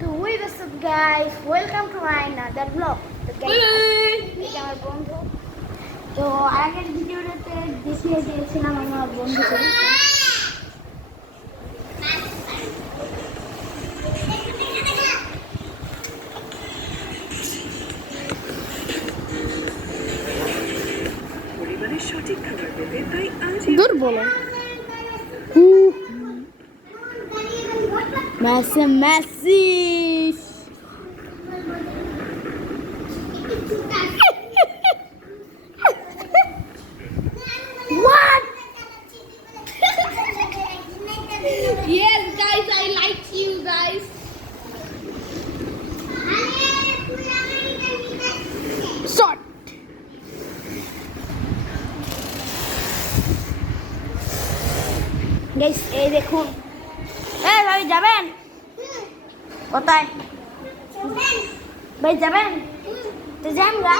তো what's up guys, welcome to my another vlog. তো guys, এটা আমার বন্ধু। তো আগের ভিডিওতে দেখিয়ে দিয়েছিলাম আমার বন্ধুকে। পরিবারের সঠিক খাবার পেতে তাই আজ দূর বলো Messi Messi What? Yes guys, I like you guys. Short. Guys, এই দেখুন। এই ভাই যাবেন? কোথায়? ভাই যাবেন? তো যান গা।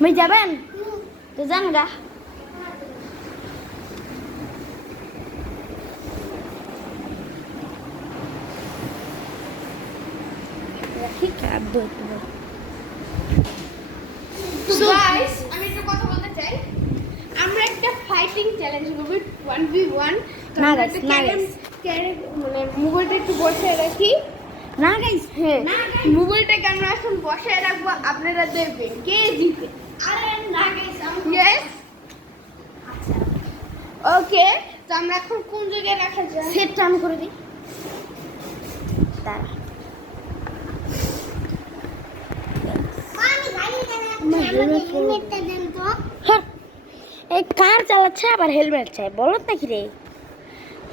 ভাই যাবেন? তো যান গা। ঠিক আছে। So guys, আমি একটা কথা বলতে চাই। আমরা একটা ফাইটিং চ্যালেঞ্জ করব 1v1। না guys, না guys। মানে মোবাইলটা একটু বসিয়ে রাখি। না গাইস, হ্যাঁ। মোবাইলটাকে আমরা এখন বসিয়ে রাখবো, আপনারা দেখবেন কে জিতে। আরে না গাইস, আমি ইয়েস। ওকে, তো আমরা এখন কোন জায়গায় রাখা যায়? সেটটা আমি করে দিই। দাঁড়া। হ্যাঁ, এই কার চালাচ্ছে আবার হেলমেট চাই, বলত নাকি রে?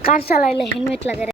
কার চালাইলে হেলমেট লাগে?